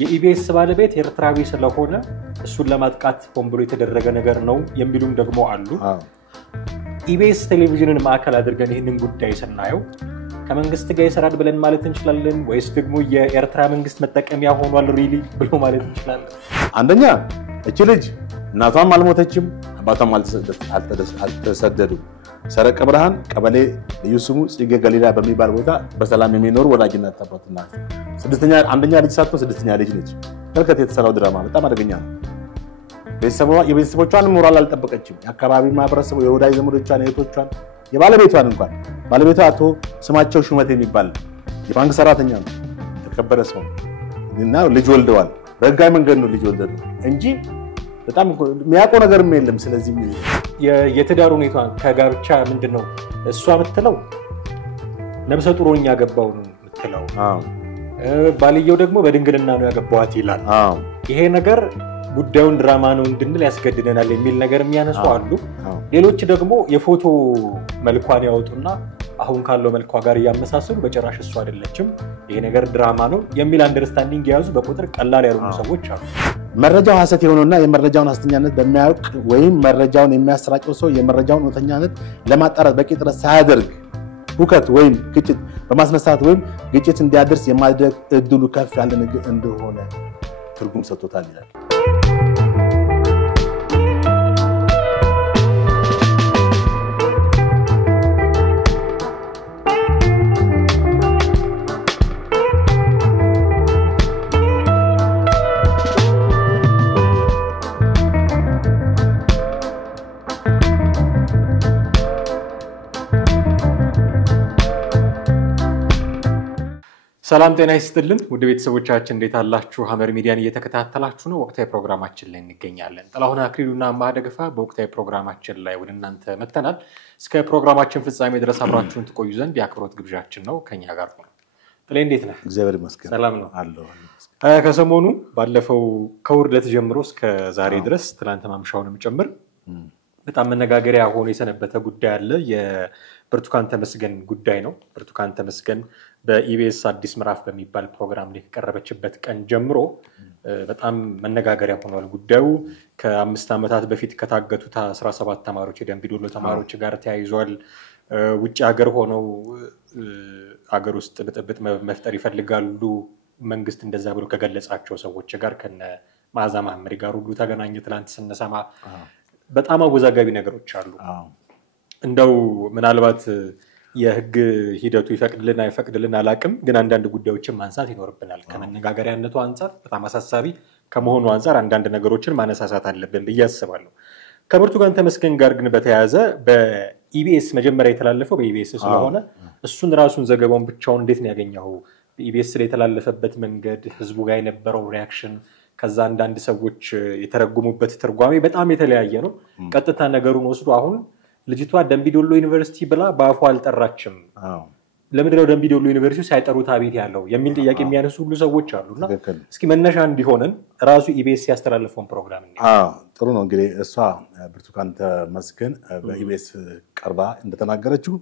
የኢቢኤስ ባለቤት ኤርትራዊ ስለሆነ እሱን ለማጥቃት ቦምብሎ የተደረገ ነገር ነው የሚሉም ደግሞ አሉ። ኢቢኤስ ቴሌቪዥንን ማዕከል አድርገን ይህንን ጉዳይ ስናየው ከመንግስት ጋር ይሰራል ብለን ማለት እንችላለን ወይስ ደግሞ የኤርትራ መንግስት መጠቀሚያ ሆኗል ሪሊ ብሎ ማለት እንችላለን? አንደኛ እቺ ልጅ እናቷም አልሞተችም አባቷም አልተሰደዱም። ሰረቀ ብርሃን ቀበሌ ልዩስሙ ጽጌ ገሊላ በሚባል ቦታ በሰላም የሚኖር ወላጅናት አባትና ስድስተኛ አንደኛ ልጅ ሳትሆን ስድስተኛ ልጅ ነች። ተልከት የተሰራው ድራማ በጣም አደገኛ ነው። የቤተሰቦቿን ሞራል አልጠበቀችም። የአካባቢ ማህበረሰቡ የወዳጅ ዘመዶቿን እህቶቿን የባለቤቷን እንኳን ባለቤቷ አቶ ስማቸው ሹመት የሚባል የባንክ ሰራተኛ ነው። ተከበረ ሰው እና ልጅ ወልደዋል። በህጋዊ መንገድ ነው ልጅ ወልደው እንጂ በጣም የሚያውቀው ነገርም የለም። ስለዚህ የትዳር ሁኔታ ከጋብቻ ምንድነው እሷ የምትለው ነብሰ ጡሮኛ ያገባው ነው የምትለው። ባልየው ደግሞ በድንግልና ነው ያገባዋት ይላል። ይሄ ነገር ጉዳዩን ድራማ ነው እንድንል ያስገድደናል የሚል ነገር የሚያነሱ አሉ። ሌሎች ደግሞ የፎቶ መልኳን ያወጡና አሁን ካለው መልኳ ጋር ያመሳሰሉ በጭራሽ እሱ አይደለችም ይሄ ነገር ድራማ ነው የሚል አንደርስታንዲንግ ያዙ በቁጥር ቀላል ያሉን ሰዎች አሉ። መረጃው ሐሰት የሆነውና የመረጃውን ሐሰተኛነት በሚያውቅ ወይም መረጃውን የሚያሰራጨው ሰው የመረጃውን እውነተኛነት ለማጣራት በቂ ጥረት ሳያደርግ ሁከት ወይም ግጭት በማስነሳት ወይም ግጭት እንዲያደርስ የማድረግ እድሉ ከፍ ያለ እንደሆነ ትርጉም ሰጥቶታል ይላል። ሰላም ጤና ይስጥልን ውድ ቤተሰቦቻችን እንዴት አላችሁ? ሐመር ሚዲያን እየተከታተላችሁ ነው። ወቅታዊ ፕሮግራማችን ላይ እንገኛለን። ጥላሁን አክሊሉና ማደገፋ በወቅታዊ ፕሮግራማችን ላይ ወደ እናንተ መጥተናል። እስከ ፕሮግራማችን ፍጻሜ ድረስ አብራችሁን ትቆዩ ዘንድ የአክብሮት ግብዣችን ነው። ከኛ ጋር ነው። ጥሌ እንዴት ነህ? እግዚአብሔር ይመስገን ሰላም ነው አለው። ከሰሞኑ ባለፈው ከውርደት ጀምሮ እስከ ዛሬ ድረስ ትላንት ማምሻውንም ጭምር በጣም መነጋገሪያ ሆኖ የሰነበተ ጉዳይ አለ። የብርቱካን ተመስገን ጉዳይ ነው። ብርቱካን ተመስገን በኢቢኤስ አዲስ ምዕራፍ በሚባል ፕሮግራም ላይ ከቀረበችበት ቀን ጀምሮ በጣም መነጋገሪያ ሆኗል ጉዳዩ። ከ5 ዓመታት በፊት ከታገቱት 17 ተማሪዎች የደምቢዶሎ ተማሪዎች ጋር ተያይዟል። ውጭ ሀገር ሆነው ሀገር ውስጥ ብጥብጥ መፍጠር ይፈልጋሉ መንግስት እንደዛ ብሎ ከገለጻቸው ሰዎች ጋር ከነ መዓዛ መሐመድ ጋር ሁሉ ተገናኘ። ትላንት ስንሰማ በጣም አወዛጋቢ ነገሮች አሉ። እንደው ምናልባት የህግ ሂደቱ ይፈቅድልን አይፈቅድልን አላቅም፣ ግን አንዳንድ ጉዳዮችን ማንሳት ይኖርብናል። ከመነጋገሪያነቱ አንፃር በጣም አሳሳቢ ከመሆኑ አንፃር አንዳንድ ነገሮችን ማነሳሳት አለብን ብዬ አስባለሁ። ከብርቱካን ተመስገን ጋር ግን በተያያዘ በኢቢኤስ መጀመሪያ የተላለፈው በኢቢኤስ ስለሆነ እሱን ራሱን ዘገባውን ብቻውን እንዴት ነው ያገኘው? በኢቢኤስ ላይ የተላለፈበት መንገድ፣ ህዝቡ ጋር የነበረው ሪያክሽን፣ ከዛ አንዳንድ ሰዎች የተረጉሙበት ትርጓሜ በጣም የተለያየ ነው። ቀጥታ ነገሩን ወስዶ አሁን ልጅቷ ደምቢዶሎ ዩኒቨርሲቲ ብላ በአፏ አልጠራችም። ለምንድነው ደምቢዶሎ ዩኒቨርሲቲ ሳይጠሩት አቤት ያለው የሚል ጥያቄ የሚያነሱ ሁሉ ሰዎች አሉና እስኪ መነሻ እንዲሆነን ራሱ ኢቢኤስ ያስተላለፈውን ፕሮግራም ነው። ጥሩ ነው። እንግዲህ እሷ ብርቱካን ተመስገን በኢቢኤስ ቀርባ እንደተናገረችው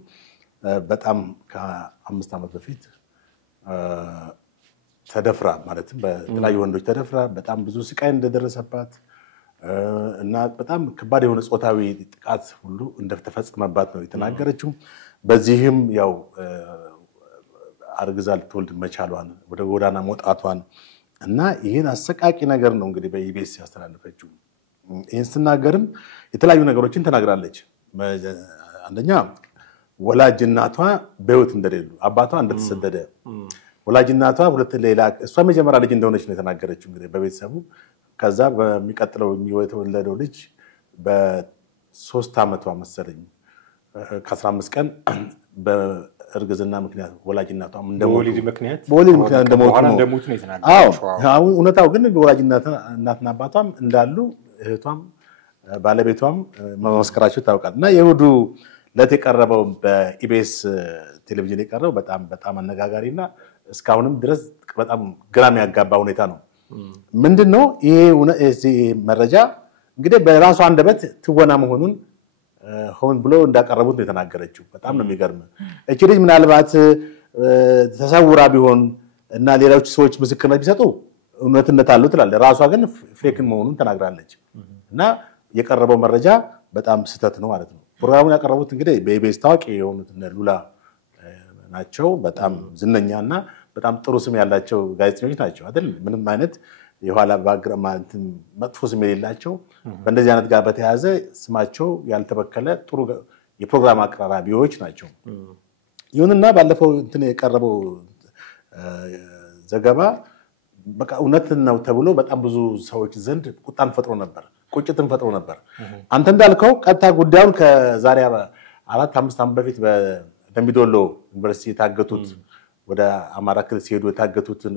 በጣም ከ5 ዓመት በፊት ተደፍራ ማለትም በተለያዩ ወንዶች ተደፍራ በጣም ብዙ ስቃይ እንደደረሰባት እና በጣም ከባድ የሆነ ጾታዊ ጥቃት ሁሉ እንደተፈጸመባት ነው የተናገረችው። በዚህም ያው አርግዛ ልትወልድ መቻሏን ወደ ጎዳና መውጣቷን እና ይሄን አሰቃቂ ነገር ነው እንግዲህ በኢቢኤስ ያስተላለፈችው። ይሄን ስናገርም የተለያዩ ነገሮችን ተናግራለች። አንደኛ ወላጅ እናቷ በህይወት እንደሌሉ፣ አባቷ እንደተሰደደ፣ ወላጅ እናቷ ሁለት ሌላ እሷ መጀመሪያ ልጅ እንደሆነች ነው የተናገረችው እንግዲህ በቤተሰቡ። ከዛ በሚቀጥለው የተወለደው ልጅ በ3 ዓመቷ መሰለኝ ከ15 ቀን በእርግዝና ምክንያት ወላጅ እናቷም በወሊድ ምክንያት እንደሞቱ ነው የተናገረችው። አሁን እውነታው ግን ወላጅ እናትና አባቷም እንዳሉ እህቷም ባለቤቷም መመስከራቸው ታውቃል። እና የእሑዱ ዕለት የቀረበው በኢቢኤስ ቴሌቪዥን የቀረበው በጣም አነጋጋሪና እስካሁንም ድረስ በጣም ግራ የሚያጋባ ሁኔታ ነው። ምንድነው ይሄ መረጃ እንግዲህ በራሱ አንደበት ትወና መሆኑን ሆን ብሎ እንዳቀረቡት ነው የተናገረችው። በጣም ነው የሚገርም። እቺ ልጅ ምናልባት ተሰውራ ቢሆን እና ሌሎች ሰዎች ምስክርነት ቢሰጡ እውነትነት አለው ትላለች ራሷ ግን ፌክ መሆኑን ተናግራለች እና የቀረበው መረጃ በጣም ስህተት ነው ማለት ነው ፕሮግራሙን ያቀረቡት እንግዲህ በኢቢኤስ ታዋቂ የሆኑት ሉላ ናቸው በጣም ዝነኛና በጣም ጥሩ ስም ያላቸው ጋዜጠኞች ናቸው አይደል ምንም አይነት የኋላ ባክግራውንድ መጥፎ ስም የሌላቸው በእንደዚህ አይነት ጋር በተያያዘ ስማቸው ያልተበከለ ጥሩ የፕሮግራም አቀራራቢዎች ናቸው ይሁንና ባለፈው እንትን የቀረበው ዘገባ በቃ እውነት ነው ተብሎ በጣም ብዙ ሰዎች ዘንድ ቁጣን ፈጥሮ ነበር ቁጭትን ፈጥሮ ነበር አንተ እንዳልከው ቀጥታ ጉዳዩን ከዛሬ 4-5 ዓመት በፊት በደምቢዶሎ ዩኒቨርሲቲ የታገቱት ወደ አማራ ክልል ሲሄዱ የታገቱትን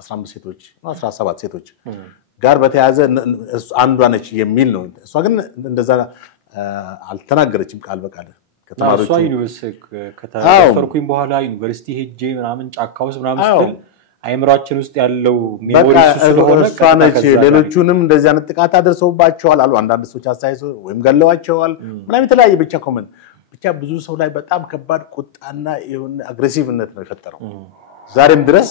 15 ሴቶች 17 ሴቶች ጋር በተያያዘ አንዷ ነች የሚል ነው እሷ ግን እንደዛ አልተናገረችም ቃል በቃል ከተማሪዎቹ ዩኒቨርሲቲ ከተፈርኩኝ በኋላ ዩኒቨርሲቲ ሄጄ ምናምን ጫካውስ ምናምን ስትል አይምሮአችን ውስጥ ያለው ሜሞሪ ስለሆነ ካነች ሌሎቹንም እንደዚህ አይነት ጥቃት አድርሰውባቸዋል አሉ አንዳንድ ሰዎች አሳይቶ ወይም ገለዋቸዋል ምናምን የተለያየ ብቻ ኮመንት ብቻ ብዙ ሰው ላይ በጣም ከባድ ቁጣና የሆነ አግሬሲቭነት ነው የፈጠረው ዛሬም ድረስ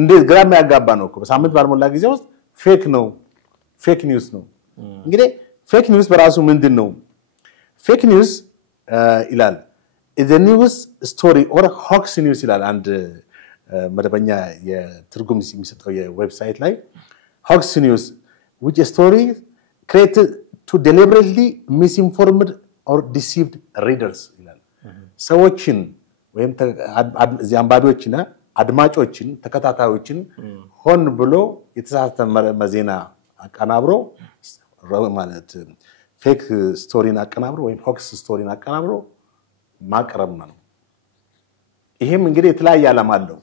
እንዴት ግራም ያጋባ ነው እኮ በሳምንት ባልሞላ ጊዜ ውስጥ ፌክ ኒውስ ነው እንግዲህ ፌክ ኒውስ በራሱ ምንድነው ፌክ ኒውስ ይላል is a news story or hoax news ይላል አንድ መደበኛ የትርጉም የሚሰጠው የዌብሳይት ላይ hoax news which a story created to deliberately misinformed or deceived readers ይላል ሰዎችን ወይም አንባቢዎችና አድማጮችን ተከታታዮችን ሆን ብሎ የተሳሳተ ዜና አቀናብሮ ማለት ፌክ ስቶሪን አቀናብሮ ወይም ሆክስ ስቶሪን አቀናብሮ ማቅረብ ነው ይሄም እንግዲህ የተለያየ ዓላማ አለው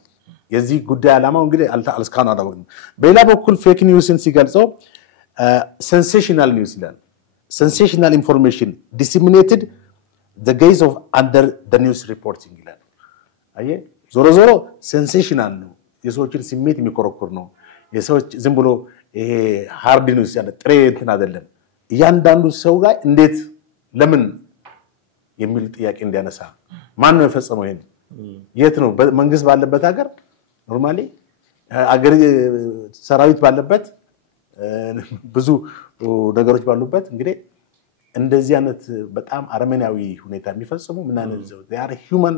የዚህ ጉዳይ ዓላማው እንግዲህ አልስካኑ አዳወቅን በሌላ በኩል ፌክ ኒውስን ሲገልጸው sensational news ይላል sensational information disseminated the guise of under the news reporting ይላል አየ ዞሮ ዞሮ sensational ነው የሰዎችን ስሜት የሚኮረኩር ነው የሰዎች ዝም ብሎ ይሄ ሃርድ ኒውስ ያለ ጥሬ እንትን አይደለም እያንዳንዱ ሰው ጋር እንዴት ለምን የሚል ጥያቄ እንዲያነሳ ማን ነው የፈጸመው ይሄን የት ነው መንግስት ባለበት ሀገር ኖርማሊ አገር ሰራዊት ባለበት ብዙ ነገሮች ባሉበት እንግዲህ እንደዚህ አይነት በጣም አረመናዊ ሁኔታ የሚፈጽሙ ምን አይነት ዘው they are human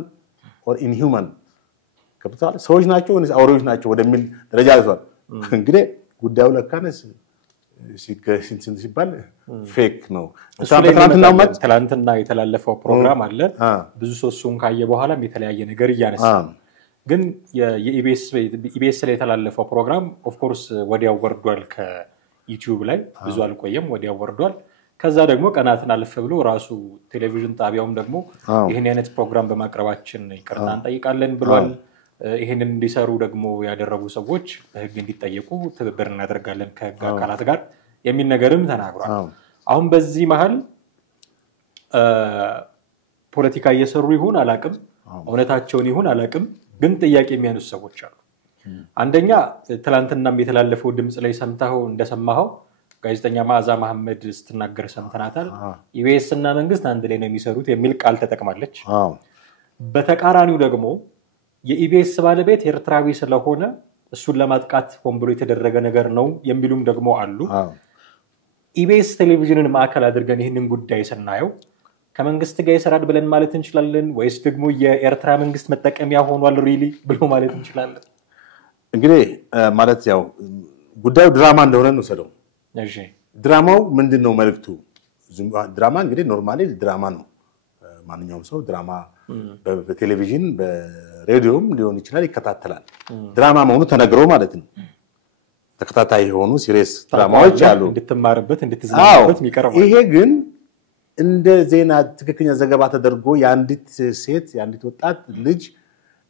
or inhuman ከብታል ሰዎች ናቸው ወይስ አውሬዎች ናቸው ወደሚል ደረጃ አልፏል እንግዲህ ጉዳዩ ለካነስ ሲባል ፌክ ነው ትላንትና የተላለፈው ፕሮግራም አለ ብዙ ሶስቱን ካየ በኋላም የተለያየ ነገር ያነሳ ግን የኢቢኤስ ላይ የተላለፈው ፕሮግራም ኦፍ ኮርስ ወዲያው ወርዷል ከዩቲዩብ ላይ ብዙ አልቆየም ወዲያው ወርዷል ከዛ ደግሞ ቀናትን አልፈ ብሎ ራሱ ቴሌቪዥን ጣቢያውም ደግሞ ይሄን አይነት ፕሮግራም በማቅረባችን ይቅርታ እንጠይቃለን ብሏል ይሄንን እንዲሰሩ ደግሞ ያደረጉ ሰዎች በህግ እንዲጠየቁ ትብብር እናደርጋለን ከህግ አካላት ጋር የሚል ነገርም ተናግሯል አሁን በዚህ መሃል ፖለቲካ እየሰሩ ይሁን አላቅም እውነታቸውን ይሁን አላቅም ግን ጥያቄ የሚያነሱ ሰዎች አሉ አንደኛ ትላንትናም የተላለፈው ድምጽ ላይ ሰምታው እንደሰማው ጋዜጠኛ ማዛ መሐመድ ስትናገር ሰምተናታል ኢቢኤስ እና መንግስት አንድ ላይ ነው የሚሰሩት የሚል ቃል ተጠቅማለች በተቃራኒው ደግሞ የኢቢኤስ ባለቤት ኤርትራዊ ስለሆነ እሱን ለማጥቃት ሆን ብሎ የተደረገ ነገር ነው የሚሉም ደግሞ አሉ ኢቢኤስ ቴሌቪዥንን ማዕከል አድርገን ይሄንን ጉዳይ ስናየው ከመንግስት ጋር ይሰራል ብለን ማለት እንችላለን ወይስ ደግሞ የኤርትራ መንግስት መጠቀሚያ ሆኗል ሪሊ ብሎ ማለት እንችላለን እንግዲህ ማለት ያው ጉዳዩ ድራማ እንደሆነ ነው ሰደው እሺ ድራማው ምንድነው መልክቱ ድራማ እንግዲህ ኖርማሊ ድራማ ነው ማንኛውም ሰው ድራማ በቴሌቪዥን በሬዲዮም ሊሆን ይችላል ይከታተላል ድራማ መሆኑ ተነግሮ ማለት ነው ተከታታይ ሆኑ ሲሪየስ ድራማዎች አሉ እንድትማርበት እንድትዝናናበት የሚቀርበው ይሄ ግን እንደ ዜና ትክክለኛ ዘገባ ተደርጎ ያንዲት ሴት ያንዲት ወጣት ልጅ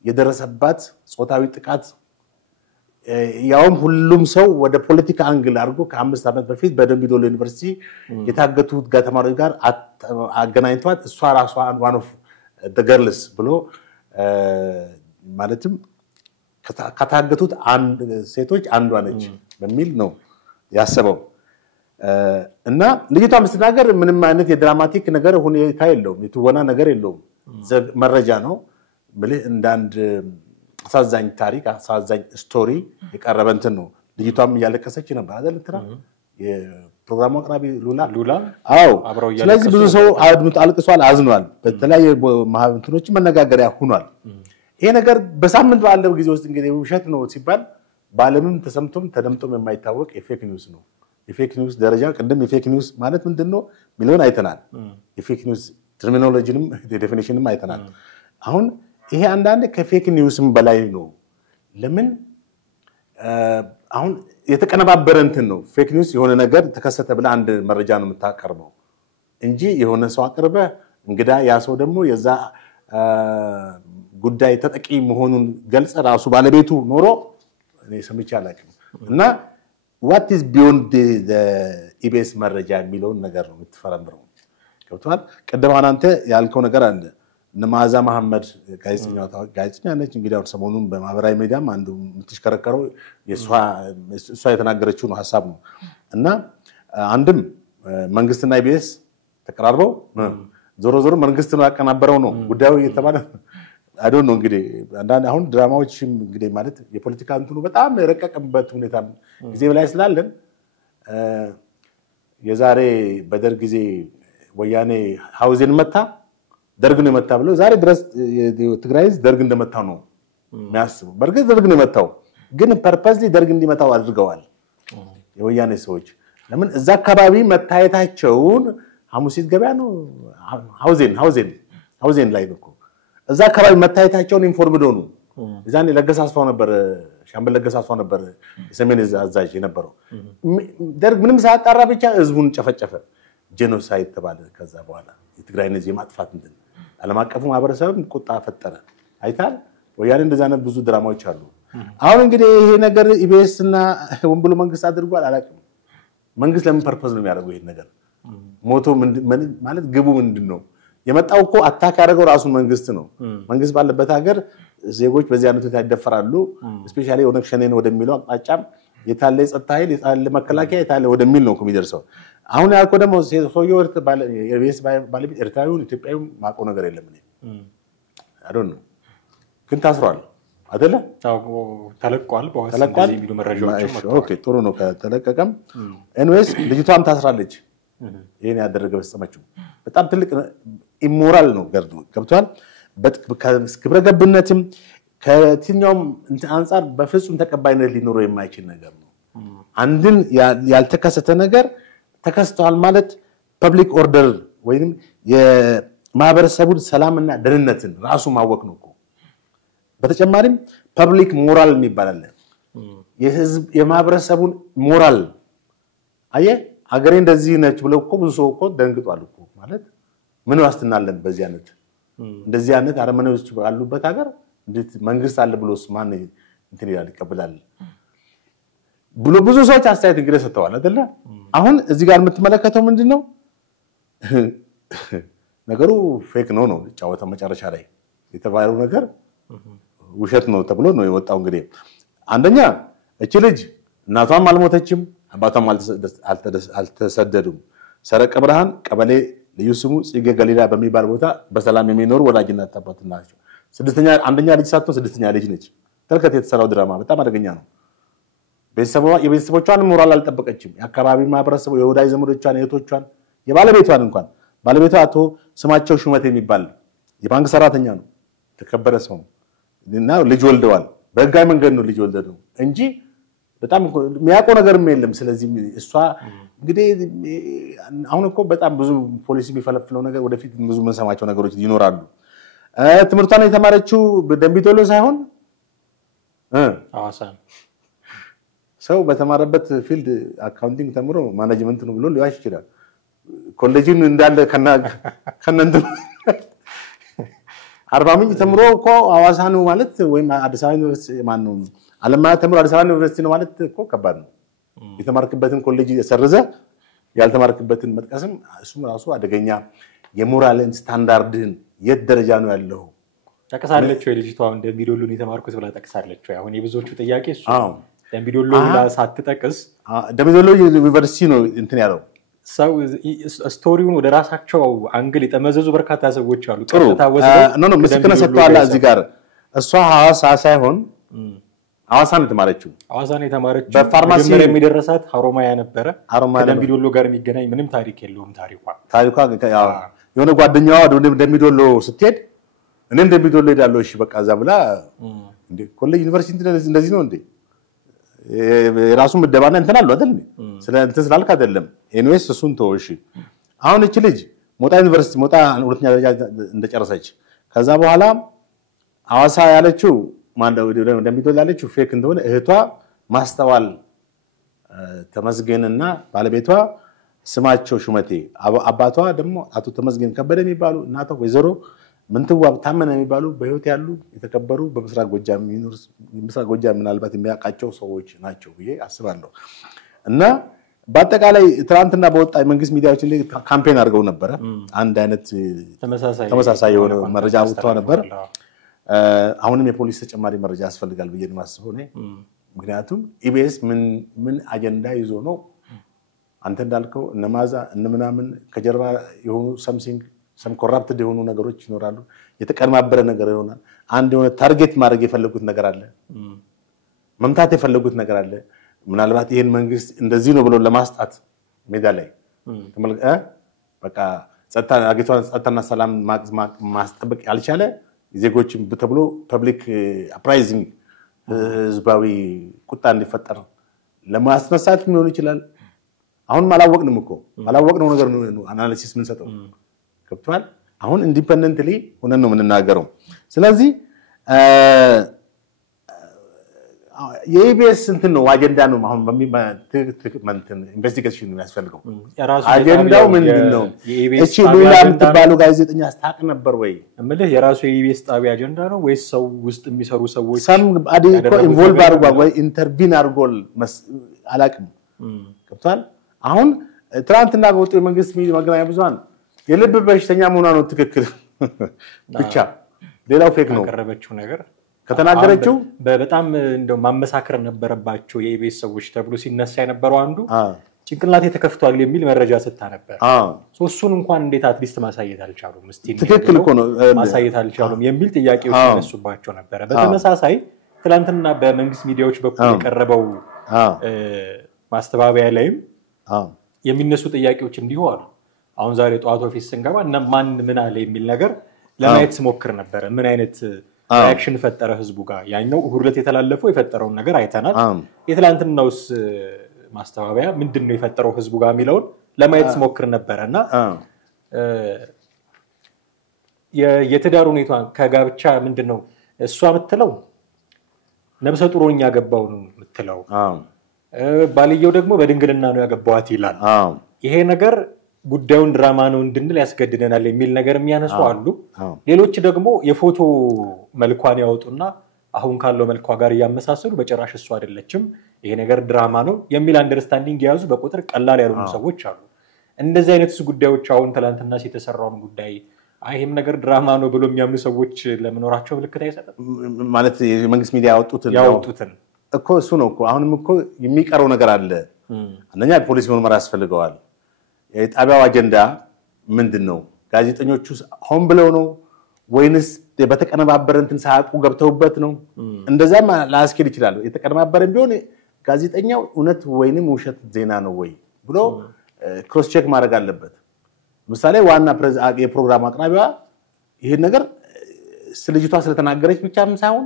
የደረሰባት ጾታዊ ጥቃት ያውም ሁሉም ሰው ወደ ፖለቲካ አንግል አድርጎ ከ5 ዓመት በፊት በደምቢዶሎ ዩኒቨርሲቲ የታገቱት ተማሪዎች ጋር አገናኝቷት እሷ ራሷ one of the girls ብሎ ማለትም ከታገቱት አንድ ሴቶች አንዷ ነች በሚል ነው ያሰበው እና ልጅቷ ምስተናገር ምንም አይነት የድራማቲክ ነገር ሁኔታ የለውም የትወና ነገር የለውም መረጃ ነው ማለት እንደ አንድ አሳዛኝ ታሪክ አሳዛኝ ስቶሪ የቀረበ እንትን ነው ልጅቷም እያለቀሰች ነበር አይደል እንትና የፕሮግራሙ አቅራቢ ሉላ አዎ ስለዚህ ብዙ ሰው አልቅሷል አዝኗል በተለያየ ማህበረሰቦች መነጋገሪያ ሆኗል ይሄ ነገር በሳምንት ባለው ጊዜ ውስጥ እንግዲህ ውሸት ነው ሲባል ባለምም ተሰምቶም ተደምጦም የማይታወቅ የፌክ ኒውስ ነው የፌክ ኒውስ ደረጃ ቀደም የፌክ ኒውስ ማለት ምንድነው ሚሊዮን አይተናል የፌክ ኒውስ ተርሚኖሎጂንም ዴፊኒሽንም አይተናል አሁን ይሄ አንዳንድ ከፌክ ኒውስም በላይ ነው ለምን አሁን የተቀነባበረ እንትን ነው ፌክ ኒውስ የሆነ ነገር ተከሰተ ብለ አንድ መረጃ ነው የምታቀርበው እንጂ የሆነ ሰው አቀርበ እንግዳ ያ ሰው ደግሞ የዛ ጉዳይ ተጠቂ መሆኑን ገልጸ ራሱ ባለቤቱ ኖሮ እኔ ሰምቼ አላውቅም እና what is beyond the ኢቢኤስ መረጃ የሚለውን ነገር ነው የምትፈረምረው ገብቷል ቀደም አንተ ያልከው ነገር አለ ነማዛ መሐመድ ጋዜጠኛ ነች እንግዲህ አሁን ሰሞኑን በማህበራዊ ሚዲያም አንዱ የምትሽከረከረው እሷ የተናገረችው ነው ሐሳብ ነው እና አንድም መንግስትና ኢቢኤስ ተቀራርበው ዞሮ መንግስት ነው ያቀናበረው ነው ጉዳዩ እየተባለ I don't know እንግዲህ አንዳንድ አሁን ድራማዎችም እንግዲህ ማለት የፖለቲካ እንትኑ በጣም የረቀቀበት ሁኔታ ጊዜ በላይ ስላለን የዛሬ በደርግ ጊዜ ወያኔ ሀውዜን መታ ደርግ ነው መታ ብሎ ዛሬ ድረስ ትግራይስ ደርግ እንደመታው ነው የሚያስበው በርግጥ ደርግ ነው መታው ግን ፐርፐስሊ ደርግ እንዲመታው አድርገዋል የወያኔ ሰዎች ለምን እዛ አካባቢ መታየታቸውን ሐሙሲት ገበያ ነው ሀውዜን ላይ ነው እዛ አካባቢ መታየታቸውን ኢንፎርምድ ሆኑ እዛኔ ለገሳስፋው ነበር ሻምበል ለገሳስፋው ነበር የሰሜን አዛዥ የነበረው ደርግ ምንም ሳያጣራ ብቻ ህዝቡን ጨፈጨፈ ጄኖሳይድ ተባለ ከዛ በኋላ የትግራይን ህዝብ ማጥፋት እንትን ዓለም አቀፉ ማህበረሰብ ቁጣ ፈጠረ አይታል ወያኔ እንደዛነ ብዙ ድራማዎች አሉ አሁን እንግዲህ ይሄ ነገር ኢቢኤስ እና ወንብሎ መንግስት አድርጓል አላውቅም መንግስት ለምን ፐርፐዝ ነው የሚያደርገው ይሄን ነገር ሞቶ ማለት ግቡ ምንድነው የመጣው እኮ አታክ ያደረገው ራሱ መንግስት ነው መንግስት ባለበት ሀገር ዜጎች በዚህ አይነት ይደፈራሉ ስፔሻሊ ኦነክሽንን ወደሚለው አጫም የታለ ጸጥታ ኃይል የታለ መከላከያ የታለ ወደሚል ነው የሚደርሰው አሁን ያልከው ደግሞ ሶዮ የቤስ ባለቤት ኤርትራዊው ኢትዮጵያዊው ማቆ ነገር የለም እኔ I don't know ግን ታስሯል አይደለ ተለቋል በዋስ የሚሉ መረጃዎች ኦኬ ጥሩ ነው ከተለቀቀም ኤንዌስ ልጅቷም ታስራለች ይሄን ያደረገ በሰማችሁ በጣም ትልቅ ኢሞራል ነው ገብቷል በክብረ ገብነትም ከትኛውም አንፃር በፍጹም ተቀባይነት ሊኖረው የማይችል ነገር ነው አንድን ያልተከሰተ ነገር ተከስቷል ማለት ፐብሊክ ኦርደር ወይንም የማህበረሰቡን ሰላምና ደህንነትን ራሱ ማወቅ ነው በተጨማሪም ፐብሊክ ሞራል የሚባል የህዝብ የማህበረሰቡን ሞራል አየ ሀገሬ እንደዚህ ነች ብለው እኮ ብዙ ሰው እኮ ደንግጧል እኮ ማለት ምን ዋስትናለን በዚህ አይነት እንደዚህ አይነት አረመኔዎች ባሉበት ሀገር እንዴት መንግስት አለ ብሎስ ማን እንትን ይቀበላል ብሎ ብዙ ሰዎች አስተያየት እንግዲህ ሰጥተዋል አይደለ አሁን እዚህ ጋር የምትመለከተው ምንድነው ነገሩ ፌክ ነው ጫወታ መጨረሻ ላይ የተባለው ነገር ውሸት ነው ተብሎ ነው የወጣው እንግዲህ አንደኛ እቺ ልጅ እናቷም አልሞተችም አባቷም አልተሰደዱም ሰረቀ ብርሃን ቀበሌ ልዩ ስሙ ጽጌ ገሊላ በሚባል ቦታ በሰላም የሚኖር ወላጅና አባት ናቸው አንደኛ ልጅ ሳትሆን ስድስተኛ ልጅ ነች ተልከት የተሰራው ድራማ በጣም አደገኛ ነው የቤተሰቦቿን ሞራል አልጠበቀችም የአካባቢ ማህበረሰቡ የወዳጅ ዘመዶቿን እህቶቿን የባለቤቷን እንኳን ባለቤቷ አቶ ስማቸው ሹመት የሚባል የባንክ ሰራተኛ ነው ተከበረ ሰው እና ልጅ ወልደዋል በህጋዊ መንገድ ነው ልጅ ወልደው እንጂ በጣም የሚያቆ ነገርም የለም ስለዚህ እሷ እንግዲህ አሁን እኮ በጣም ብዙ ፖሊሲ የሚፈለፍለው ነገር ወደፊት ብዙ መንሰማቸው ነገሮች ይኖራሉ ትምርቷን የተማረችው በደምቢዶሎ ሳይሆን አዋሳ ሰው በተማረበት ፊልድ አካውንቲንግ ተምሮ ማኔጅመንት ነው ብሎ ሊዋሽ ይችላል ኮሌጅን እንዳለ ከነንት 40 ምንጭ ተምሮ እኮ አዋሳ ነው ማለት ወይም አዲስ አበባ ዩኒቨርሲቲ ማን ነው አለማ ተምሮ አዲስ አበባ ዩኒቨርሲቲ ነው ማለት እኮ ከባድ ነው የተማርክበትን ኮሌጅ የሰርዘ ያልተማርክበትን መጥቀስም እሱም ራሱ አደገኛ የሞራልን ስታንዳርድን የት ደረጃ ነው ያለው ተቀሳለች ወይ ልጅቷ እንደሚዶሉን የተማርኩት ብላ ተቀሳለች ወይ አሁን የብዙዎቹ ጥያቄ እሱ እንደሚዶሉ ብላ ሳትጠቅስ እንደሚዶሉ ዩኒቨርሲቲ ነው እንትን ያለው ሰው ስቶሪውን ወደ ራሳቸው አንግል የተመዘዙ በርካታ ሰዎች አሉ ቀጥታ ወስደው ነው ምስክርነት ሰጥቷል እዚህ ጋር እሷ ሐዋሳ ሳይሆን ሐዋሳ ነው የተማረችው። ሐዋሳ ነው የተማረችው። በፋርማሲ መጀመሪያ የሚደረሳት ሀሮማያ ነበረ። ከደምቢዶሎ ጋር የሚገናኝ ምንም ታሪክ የለውም። ታሪኳ የሆነ ጓደኛዋ ወደ ደምቢዶሎ ስትሄድ እኔም ደምቢዶሎ ሄዳለሁ እሺ በቃ እዛ ብላ እንዴ ኮሌጅ ዩኒቨርሲቲ እንደዚህ ነው እንዴ የራሱ ምደባና እንትን አለው አይደል ስለ እንትን ስላልክ አይደለም ኤኒዌይስ እሱን ተወሽ አሁን እቺ ልጅ ሞጣ ዩኒቨርሲቲ ሞጣ ሁለተኛ ደረጃ እንደጨረሰች ከዛ በኋላ ሐዋሳ ያለችው ማንደው ደምቢዶሎ ያለችው ፌክ እንደሆነ እህቷ ማስተዋል ተመስገንና ባለቤቷ ስማቸው ሹመቴ አባቷ ደግሞ አቶ ተመስገን ከበደ የሚባሉ እናቷ ወይዘሮ ምንትዋብ ታመነ የሚባሉ በህይወት ያሉ የተከበሩ በምስራቅ ጎጃም የሚኖር ምስራቅ ጎጃም ምናልባት የሚያቃቸው ሰዎች ናቸው ብዬ አስባለሁ እና በአጠቃላይ ትራንትና በወጣ መንግስት ሚዲያዎች ላይ ካምፔን አድርገው ነበር አንድ አይነት ተመሳሳይ የሆነ መረጃ አውጥተው ነበር አሁንም የፖሊስ ተጨማሪ መረጃ ያስፈልጋል ብዬ ነው ማስበው ነው ምክንያቱም ኢቢኤስ ምን አጀንዳ ይዞ ነው አንተ እንዳልከው እነማዛ እነምናምን ከጀርባ የሆኑ some corrupted የሆኑ ነገሮች ይኖራሉ የተቀርማበረ ነገር ይሆናል አንድ የሆነ ታርጌት ማድረግ የፈለጉት ነገር አለ መምታት የፈለጉት ነገር አለ ምናልባት ይሄን መንግስት እንደዚህ ነው ብሎ ለማስጣት ሜዳ ላይ በቃ ጸጥታና ሰላም ማስጠበቅ ያልቻለ ዜጎችን ተብሎ ፐብሊክ አፕራይዚንግ ህዝባዊ ቁጣ እንዲፈጠር ለማስነሳት ሊሆን ይችላል አሁን ማላወቅንም እኮ ማላወቅነው ነገር ነው አናሊሲስ ምን ሰጠው ከብቷል አሁን ኢንዲፔንደንትሊ ሆነን ነው የምንናገረው ስለዚህ የኢቢኤስ እንትን ነው አጀንዳ ነው አሁን በሚመንትን ኢንቨስቲጌሽን ነው ያስፈልገው አጀንዳው ምንድነው እቺ ሉላ የምትባሉ ጋዜጠኛ አስታቅ ነበር ወይ እምልህ የራሱ የኢቢኤስ ጣቢያ አጀንዳ ነው ወይስ ሰው ውስጥ የሚሰሩ ሰዎች ሰም አዲኮ ኢንቮልቭ አድርጓል ወይ ኢንተርቪን አድርጓል አላቅም ከብቷል አሁን ትራንትና በወጡ የመንግስት መገናኛ ብዙሃን የልብ በሽተኛ መሆኗ ነው ትክክል ብቻ ሌላው ፌክ ነው ያቀረበችው ነገር ከተናገረችው በጣም እንደው ማመሳከር ነበረባቸው የኢቢኤስ ሰዎች ተብሎ ሲነሳ የነበረው አንዱ ጭንቅላቴ ተከፍቷል የሚል መረጃ ሰጣ ነበር እሱን እንኳን እንዴት አትሊስት ማሳየት አልቻሉም እስቲ ትክክል እኮ ነው ማሳየት አልቻሉም የሚል ጥያቄዎች ተነሱባቸው ነበር በተመሳሳይ ትላንትና በመንግስት ሚዲያዎች በኩል የቀረበው ማስተባበያ ላይም የሚነሱ ጥያቄዎች እንዲሁ አሉ አሁን ዛሬ ጧት ኦፊስ ስንገባ እና ማን ምን አለ የሚል ነገር ለማየት ስሞክር ነበር ምን አይነት ሪአክሽን ፈጠረ ህዝቡ ጋር ያኛው ሁርለት የተላለፈው የፈጠረውን ነገር አይተናል የትላንትናውስ ማስተባበያ ምንድነው የፈጠረው ህዝቡ ጋር የሚለውን ለማየት ስሞክር ነበርና የትዳር ሁኔታ ከጋብቻ ምንድነው እሷ የምትለው ነብሰ ጡሮኛ ያገባው ነው የምትለው ባልየው ደግሞ በድንግልና ነው ያገባዋት ይላል ይሄ ነገር ጉዳዩን ድራማ ነው እንድንል ያስገድደናል የሚል ነገር የሚያነሱ አሉ ሌሎች ደግሞ የፎቶ መልኳን ያወጡና አሁን ካለው መልኳ ጋር ያመሳሰሉ በጭራሽ እሱ አይደለችም ይሄ ነገር ድራማ ነው የሚል አንደርስታንዲንግ ያዙ በቁጥር ቀላል ያልሆኑ ሰዎች አሉ እንደዚህ አይነትስ ጉዳዮች አሁን ትላንትና ሲተሰራውን ጉዳይ አይሄም ነገር ድራማ ነው ብሎ የሚያምኑ ሰዎች ለምኖራቸው ምልክት አይሰጥም ማለት የመንግስት ሚዲያ ያወጡትን እኮ እሱ ነው እኮ አሁንም እኮ የሚቀረው ነገር አለ አንደኛ ፖሊስ ምርመራ ያስፈልገዋል የጣቢያው አጀንዳ ምንድነው ጋዜጠኞቹ ሆን ብለው ነው ወይንስ በተቀነባበረ እንትን ሳያቁ ገብተውበት ነው እንደዛም ላስኬድ ይችላል የተቀነባበረም ቢሆን ጋዜጠኛው እውነት ወይንም ውሸት ዜና ነው ወይ ብሎ ክሮስ ቼክ ማድረግ አለበት ምሳሌ ዋና የፕሮግራም አቅራቢዋ ይሄን ነገር ስለልጅቷ ስለተናገረች ብቻም ሳይሆን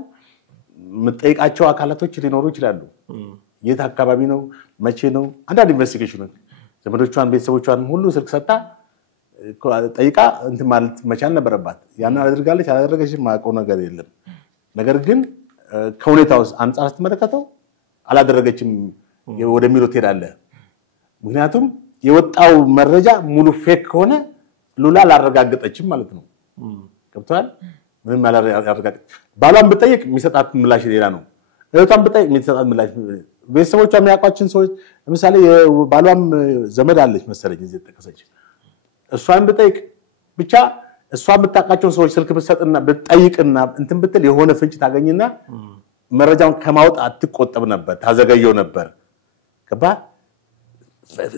መጠይቃቸው አካላቶች ሊኖሩ ይችላሉ የት አካባቢ ነው መቼ ነው አንዳንድ ኢንቨስቲጌሽን ዘመዶቿን ቤተሰቦቿን ሁሉ ስልክ ሰጣ ጠይቃ እንትን ማለት መቻል ነበረባት ያን አድርጋለች አላደረገችም ማቆ ነገር የለም ነገር ግን ከሁኔታው አንፃር ስትመለከተው አላደረገችም ወደሚለው ትሄዳለ ምክንያቱም የወጣው መረጃ ሙሉ ፌክ ከሆነ ሉላ አላረጋገጠችም ማለት ነው ገብቷል ምንም አላረጋገጠ ባሏን በጠይቅ የሚሰጣት ምላሽ ሌላ ነው እህቷን በጠይቅ የሚሰጣት ምላሽ ቤተሰቦቿ የሚያቋችን ሰዎች ለምሳሌ ባሏም ዘመድ አለች መሰለኝ እዚህ ተከሰች እሷን በጠይቅ ብቻ እሷን በታቃቸው ሰዎች ስልክ በሰጥና በጠይቅና እንትን ብትል የሆነ ፍንጭ ታገኝና መረጃውን ከማውጣት አትቆጠብ ነበር ታዘገየው ነበር ከባ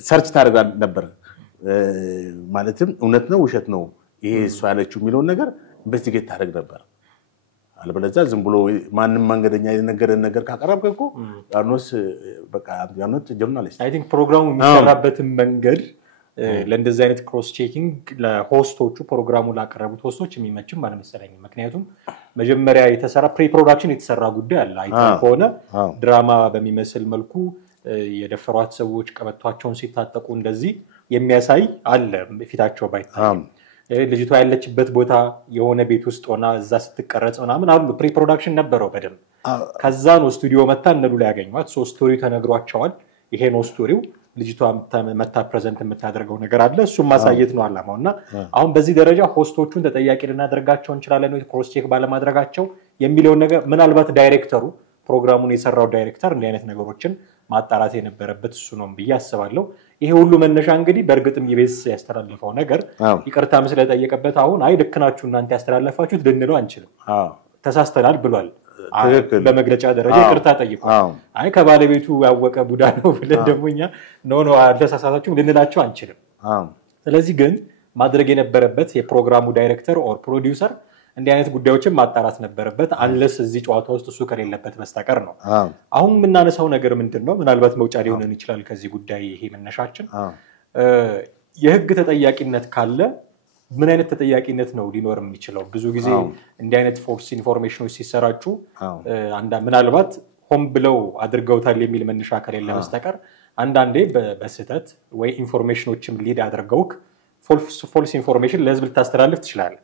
ሰርች ታደርጋ ነበር ማለትም እውነት ነው ውሸት ነው ይሄ እሷ ያለችው የሚለው ነገር ኢንቨስቲጌት ታደርግ ነበር አለበለዚያ ዝም ብሎ ማንንም መንገደኛ የነገረን ነገር ካቀረብክ እኮ ያኖስ በቃ ያኖት ጆርናሊስት አይ ቲንክ ፕሮግራሙ የሚሰራበትን መንገድ ለእንደዚህ አይነት ክሮስ ቼኪንግ ለሆስቶቹ ፕሮግራሙ ላቀረቡት ሆስቶች የሚመችም አልመሰለኝም። ምክንያቱም መጀመሪያ የተሰራ ፕሪ ፕሮዳክሽን የተሰራ ጉዳይ አለ። አይተን ከሆነ ድራማ በሚመስል መልኩ የደፈሯት ሰዎች ቀበቷቸውን ሲታጠቁ እንደዚህ የሚያሳይ አለ ፊታቸው ባይታይም ልጅቷ ያለችበት ቦታ የሆነ ቤት ውስጥ ሆና እዛ ስትቀረጽ ምናምን አሉ ፕሪ ፕሮዳክሽን ነበረው በደም ከዛ ነው ስቱዲዮ መታ እነዱ ላይ ያገኙት ሶ ስቶሪው ተነግሯቸዋል ይሄ ነው ስቶሪው ልጅቷ መታ ፕሬዘንት የምታደርገው ነገር አለ እሱም ማሳየት ነው አላማውና አሁን በዚህ ደረጃ ሆስቶቹን ተጠያቂ ልናደርጋቸው እንችላለን ወይ ክሮስ ቼክ ባለማድረጋቸው የሚለው ነገር ምናልባት ዳይሬክተሩ ፕሮግራሙን የሰራው ዳይሬክተር እንደ አይነት ነገሮችን ማጣራት የነበረበት እሱ ነው ብዬ አስባለሁ ይሄ ሁሉ መነሻ እንግዲህ በእርግጥም ኢቢኤስ ያስተላልፈው ነገር ይቅርታ መስለ ጠየቀበት አሁን አይ ልክናችሁ እናንተ ያስተላልፋችሁት ልንለው አንችልም ተሳስተናል ብሏል በመግለጫ ደረጃ ይቅርታ ጠይቋል አይ ከባለቤቱ ያወቀ ቡዳ ነው ብለን ደሞኛ ኖ አልተሳሳታችሁም ልንላቸው አንችልም ስለዚህ ግን ማድረግ የነበረበት የፕሮግራሙ ዳይሬክተር ኦር ፕሮዲዩሰር እንዲህ አይነት ጉዳዮችን ማጣራት ነበረበት አንለስ እዚህ ጨዋታ ውስጥ እሱ ከሌለበት በስተቀር ነው አሁን ምናነሳው ነገር ምንድነው ምናልባት መውጫ ሊሆን ይችላል ከዚህ ጉዳይ ይሄ መነሻችን የህግ ተጠያቂነት ካለ ምን አይነት ተጠያቂነት ነው ሊኖር የሚችለው ብዙ ጊዜ እንዲህ አይነት ፎርስ ኢንፎርሜሽኖች ሲሰራጩ ምናልባት ሆም ብለው አድርገውታል የሚል መነሻ ከሌለ በስተቀር አንዳንዴ በስህተት ወይ ኢንፎርሜሽኖችም ሊድ አድርገውክ ፎልስ ኢንፎርሜሽን ለህዝብ ልታስተላልፍ ትችላለህ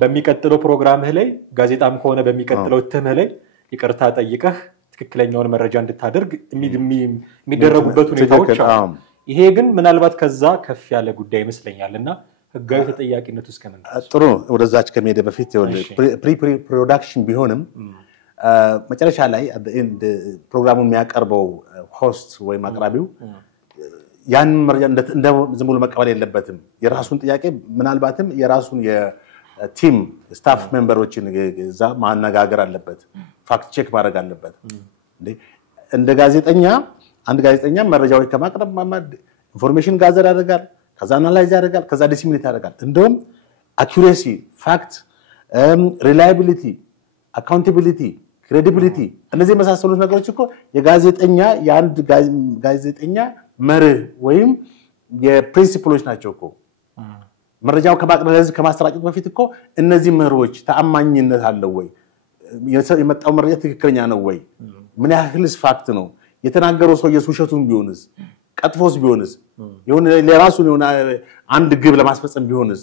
በሚቀጥለው ፕሮግራምህ ላይ ጋዜጣም ከሆነ በሚቀጥለው እትምህ ላይ ይቅርታ ጠይቀህ ትክክለኛውን መረጃ እንድታደርግ የሚደረጉበት ሁኔታዎች አሉ ይሄ ግን ምናልባት ከዛ ከፍ ያለ ጉዳይ ይመስለኛልና ህጋዊ ተጠያቂነቱ እስከምን ጥሩ ወደዛች ከመሄድ በፊት ፕሪ ፕሮዳክሽን ቢሆንም መጨረሻ ላይ ፕሮግራሙን የሚያቀርበው ሆስት ወይ አቅራቢው ያን መረጃ እንደ ዝም ብሎ መቀበል የለበትም የራሱን ጥያቄ ምናልባትም የራሱን የቲም ስታፍ ሜምበሮችን እዛ ማነጋገር አለበት ፋክት ቼክ ማድረግ አለበት እንደ ጋዜጠኛ አንድ ጋዜጠኛ መረጃዎች ከማቅረብ ኢንፎርሜሽን ጋዘር ያደርጋል ከዛ አናላይዝ ያደርጋል ከዛ ዲሲሚኔት ያደርጋል እንደውም አኩሬሲ ፋክት ሪላያቢሊቲ አካውንታቢሊቲ ክሬዲቢሊቲ እነዚህ መሳሰሉት ነገሮች እኮ የጋዜጠኛ የአንድ ጋዜጠኛ መርህ ወይም የፕሪንሲፕሎች ናቸው እኮ መረጃው ከማቅረብ ለህዝብ ከማስተላለፍ በፊት እኮ እነዚህ መርሆች ተአማኝነት አለው ወይ የመጣው መረጃ ትክክለኛ ነው ወይ ምን ያህልስ ፋክት ነው የተናገረው ሰው የሱሸቱን ቢሆንስ ቀጥፎስ ቢሆንስ የሆነ ለራሱ የሆነ አንድ ግብ ለማስፈጸም ቢሆንስ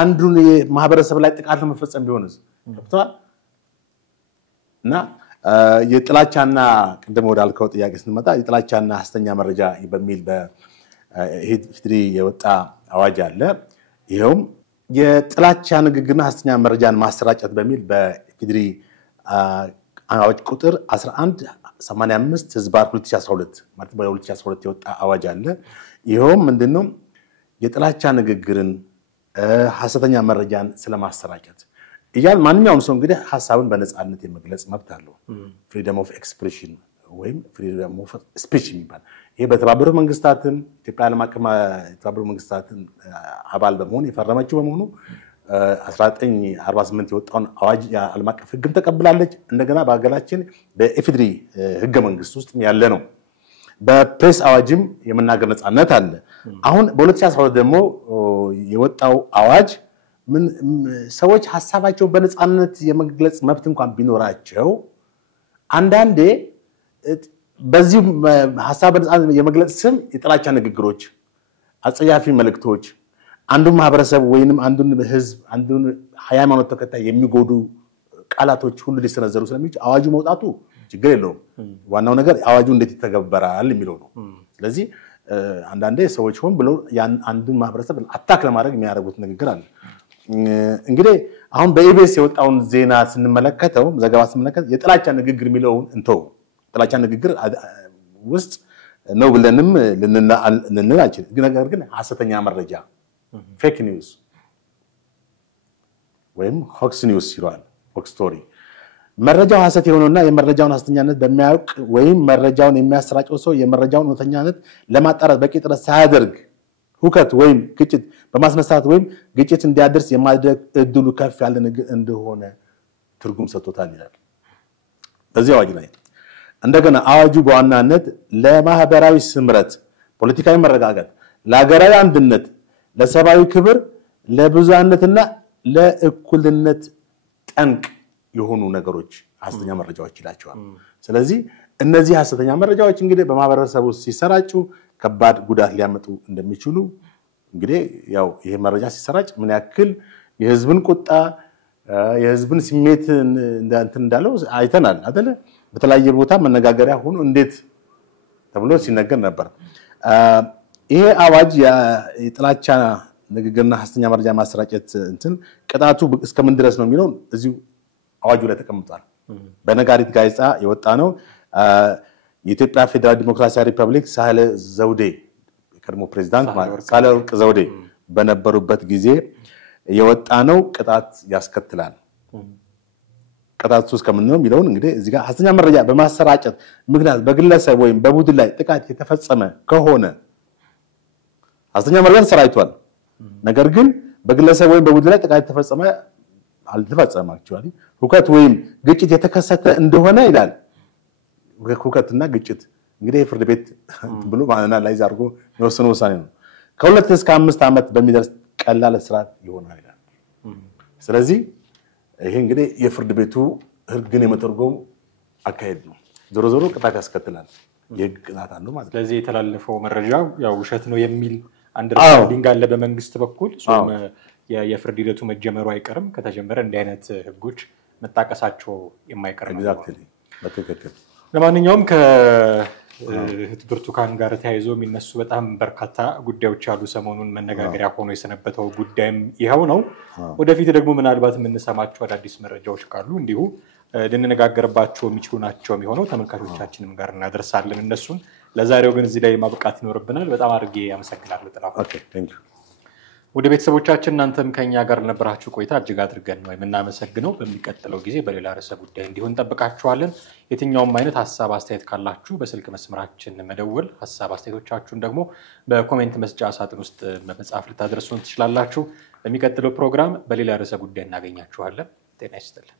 አንዱን ማህበረሰብ ላይ ጥቃት ለመፈጸም ቢሆንስ ተብቷል እና የጥላቻና ቀደም ወዳልከው ጥያቄ ስንመጣ የጥላቻና ሐሰተኛ መረጃ በሚል በኢፍትሪ የወጣ አዋጅ አለ ይሄውም የጥላቻ ንግግርና ሐሰተኛ መረጃን ማሰራጨት በሚል በኢፍትሪ አዋጅ ቁጥር 1185 ህዝባር 2012 ማለት በ2012 የወጣ አዋጅ አለ ይሄውም ምንድነው የጥላቻ ንግግርን ሐሰተኛ መረጃን ስለማሰራጨት ይያል ማንኛውም ሰው እንግዲህ ሐሳቡን በነጻነት የመግለጽ መብት አለው ፍሪደም ኦፍ ኤክስፕሬሽን ወይም ፍሪደም ኦፍ ስፒች የሚባል ይሄ በተባበሩት መንግስታትም ኢትዮጵያ ዓለም አቀፍ የተባበሩት መንግስታትን አባል በመሆን የፈረመችው በመሆኑ 1948 የወጣውን አዋጅ ዓለም አቀፍ ህግም ተቀብላለች እንደገና በአገራችን በኢፍድሪ ህገ መንግስት ውስጥ ያለ ነው በፕሬስ አዋጅም የመናገር ነጻነት አለ አሁን በ2012 ደግሞ የወጣው አዋጅ ምን ሰዎች ሐሳባቸው በነጻነት የመግለጽ መብት እንኳን ቢኖራቸው አንዳንዴ በዚህ ሐሳብ በነጻነት የመግለጽ ስም የጥላቻ ንግግሮች አጸያፊ መልእክቶች አንዱን ማህበረሰብ ወይንም አንዱን ህዝብ አንዱን ሃይማኖት ተከታይ የሚጎዱ ቃላቶች ሁሉ ሊሰነዘሩ ስለሚችል አዋጁ መውጣቱ ችግር የለውም ዋናው ነገር አዋጁ እንዴት ይተገበራል የሚለው ነው ስለዚህ አንዳንዴ ሰዎች ሆን ብለው ያን አንዱን ማህበረሰብ አታክ ለማድረግ የሚያደርጉት ንግግር አለ እንግዲህ አሁን በኢቢኤስ የወጣውን ዜና ስንመለከተው ዘገባ ስንመለከት የጥላቻ ንግግር የሚለውን እንተው ጥላቻ ንግግር ውስጥ ነው ብለንም ልንላችን ነገር ግን ሐሰተኛ መረጃ ፌክ ኒውስ ወይም ሆክስ ኒውስ ይሏል ሆክስ ስቶሪ መረጃው ሐሰት የሆነውና የመረጃውን ሐሰተኛነት በሚያውቅ ወይም መረጃውን የሚያሰራጨው ሰው የመረጃውን እውነተኛነት ለማጣራት በቂ ጥረት ሳያደርግ ሁከት ወይም ግጭት በማስነሳት ወይም ግጭት እንዲያደርስ የማድረግ እድሉ ከፍ ያለ እንደሆነ ትርጉም ሰጥቶታል ይላል በዚህ አዋጅ ላይ እንደገና አዋጁ በዋናነት ለማህበራዊ ስምረት ፖለቲካዊ መረጋጋት ለሀገራዊ አንድነት ለሰብአዊ ክብር ለብዙሃነትና ለእኩልነት ጠንቅ የሆኑ ነገሮች ሐሰተኛ መረጃዎች ይላቸዋል ስለዚህ እነዚህ ሐሰተኛ መረጃዎች እንግዲህ በማህበረሰቡ ሲሰራጩ ከባድ ጉዳት ሊያመጡ እንደሚችሉ እንግዲህ ያው ይሄ መረጃ ሲሰራጭ ምን ያክል የህዝብን ቁጣ የህዝብን ስሜት እንዳለው አይተናል አይደለ በተለያየ ቦታ መነጋገሪያ ሆኖ እንዴት ተብሎ ሲነገር ነበር ይሄ አዋጅ የጥላቻ ንግግርና ሐሰተኛ መረጃ ማሰራጨት ቅጣቱ እስከምን ድረስ ነው የሚለው እዚሁ አዋጁ ላይ ተቀምጧል በነጋሪት ጋዜጣ የወጣ ነው የኢትዮጵያ ፌደራል ዲሞክራሲያዊ ሪፐብሊክ ሳህለ ዘውዴ የቀድሞ ፕሬዝዳንት ሳህለወርቅ ዘውዴ በነበሩበት ጊዜ የወጣ ነው ቅጣት ያስከትላል ቅጣቱ እስከምን ነው የሚለው እንግዲህ እዚህ ጋር ሐሰተኛ መረጃ በማሰራጨት ምክንያት በግለሰብ ወይም በቡድን ላይ ጥቃት የተፈጸመ ከሆነ ሐሰተኛ መረጃ ተሰራጭቷል ነገር ግን በግለሰብ ወይም በቡድን ላይ ጥቃት የተፈጸመ አልተፈጸመ አክቹአሊ ሁከት ወይም ግጭት የተከሰተ እንደሆነ ይላል ሁከትና ግጭት እንግዲህ ፍርድ ቤት ብሎ አናላይዝ አድርጎ የወሰነው ውሳኔ ነው ከ2 እስከ 5 ዓመት በሚደርስ ቀላል እስራት ይሆናል ይላል ስለዚህ ይሄ እንግዲህ የፍርድ ቤቱ ህግን የመተርጎም አካሄድ ነው ዞሮ ዞሮ ቅጣት ያስከትላል የህግ ቅጣት አለው ማለት ስለዚህ የተላለፈው መረጃ ያው ውሸት ነው የሚል አንደርስታንዲንግ አለ በመንግስት በኩል የፍርድ ሂደቱ መጀመሩ አይቀርም ከተጀመረ እንደ አይነት ህጎች መጣቀሳቸው የማይቀር ነው ኤግዛክትሊ በትክክል ለማንኛውም ከእህት ብርቱካን ጋር ተያይዞ የሚነሱ በጣም በርካታ ጉዳዮች አሉ ሰሞኑን መነጋገሪያ ሆኖ የሰነበተው ጉዳይም ይሄው ነው ወደፊት ደግሞ ምናልባት የምንሰማቸው አዳዲስ መረጃዎች ካሉ እንዲሁ ልንነጋገርባቸው የሚችሉ ናቸው የሚሆነው ተመልካቾቻችንም ጋር እናደርሳለን እነሱን ለዛሬው ግን እዚህ ላይ ማብቃት ይኖርብናል በጣም አድርጌ አመሰግናለሁ ጥላሁን ኦኬ ቴንክ ዩ ወደ ቤተሰቦቻችን እናንተም ከኛ ጋር ለነበራችሁ ቆይታ እጅግ አድርገን ነው የምናመሰግነው በሚቀጥለው ጊዜ በሌላ ርዕሰ ጉዳይ እንዲሆን ጠብቃችኋለን የትኛውም አይነት ሐሳብ አስተያየት ካላችሁ በስልክ መስመራችን መደወል ሐሳብ አስተያየቶቻችሁን ደግሞ በኮሜንት መስጫ ሳጥን ውስጥ በመጻፍ ልታደርሱን ትችላላችሁ በሚቀጥለው ፕሮግራም በሌላ ርዕሰ ጉዳይ እናገኛችኋለን ጤና ይስጥልን